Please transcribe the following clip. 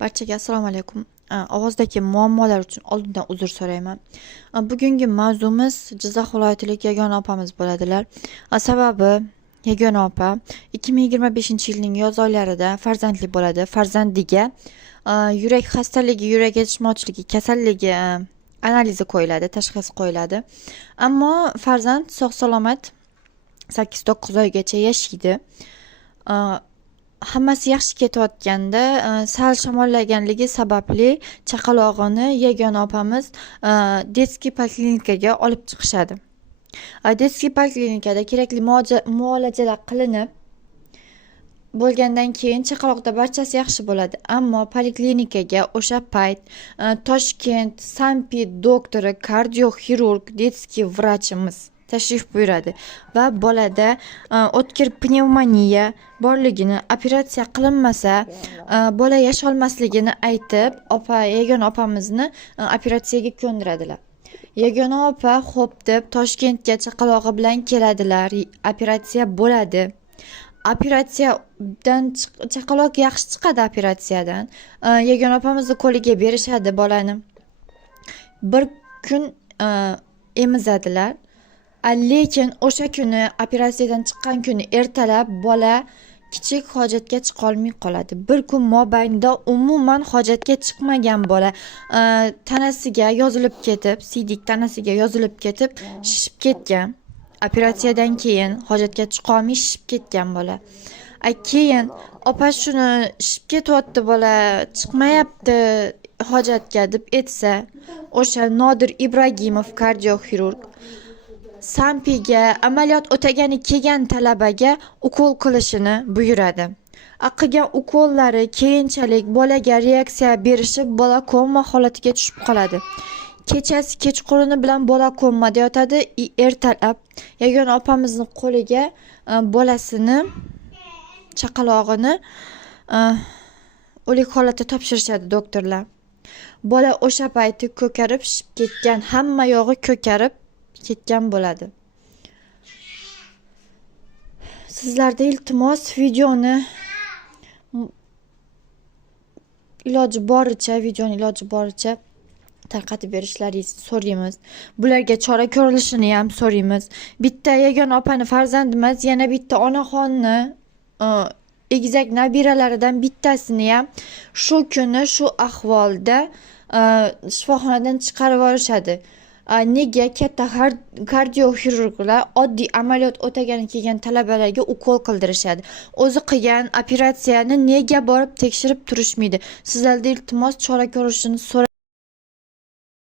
Barchaga assalomu alaykum. Ovozdagi muammolar uchun oldindan uzr so'rayman. Bugungi mavzumiz Jizzax viloyatilik yagona opamiz bo'ladilar. Sababi yagona opa 2025-yilning yoz oylarida farzandli bo'ladi. Farzandiga yurak xastaligi, yurak yetishmovchiligi kasalligi analizi qo'yiladi, tashxis qo'yiladi. Ammo farzand sog'-salomat 8-9 oygacha yashaydi. Hammasi yaxshi ketayotganda sal shamollaganligi sababli chaqalog'ini yagona opamiz detskiy poliklinikaga olib chiqishadi. Detskiy poliklinikada kerakli muolajalar qilinib bo'lgandan keyin chaqaloqda barchasi yaxshi bo'ladi. Ammo poliklinikaga o'sha payt Toshkent Sanpi doktori, kardioxirurg, detskiy vrachimiz tashrif buyuradi va bolada o'tkir pnevmoniya borligini, operatsiya qilinmasa bola yasholmasligini aytib, yagona opamizni operatsiyaga ko'ndiradilar. Yagona opa xo'p deb Toshkentga chaqalog'i bilan keladilar. Operatsiya bo'ladi. Operatsiyadan chaqaloq yaxshi chiqadi operatsiyadan. Yagona opamizni qo'liga berishadi bolani. Bir kun emizadilar. Lekin o'sha kuni operatsiyadan chiqqan kuni ertalab bola kichik hojatga chiqa olmay qoladi. Bir kun mobaynida umuman hojatga chiqmagan bola tanasiga yozilib ketib, siydik tanasiga yozilib ketib, shishib ketgan. Operatsiyadan keyin hojatga chiqa olmay shishib ketgan bola. Keyin opa shuni shishib ketyapti bola, chiqmayapti hojatga deb aytsa, o'sha Nodir Ibragimov kardioxirurg Sanpiga amaliyot o'tagani kelgan talabaga ukol qilishini buyuradi. Qilgan ukollari keyinchalik bolaga reaksiya berishib, bola koma holatiga tushib qoladi. Kechasi kechquruni bilan bola komada yotadi. Ertalab yagona opamizning qo'liga bolasini, chaqalog'ini o'lik holatda topshirishadi doktorlar. Bola o'sha payti ko'karib shishib ketgan, hamma yog'i ko'karib ketgan bo'ladi. Sizlarda iltimos videoni iloji boricha tarqatib berishlaringizni so'raymiz. Bularga chora ko'rilishini ham so'raymiz. Bitta yagona opani farzandimiz, yana bitta onaxonni egizak nabiralaridan bittasini ham shu kuni shu ahvolda shifoxonadan chiqarib yuborishadi. Nega katta kardioxirurglar oddiy amaliyot o'tagani kelgan talabalarga ukol qildirishadi? O'zi qilgan operatsiyani nega borib tekshirib turishmaydi? Sizlarga iltimos chora ko'rishini so'rayman.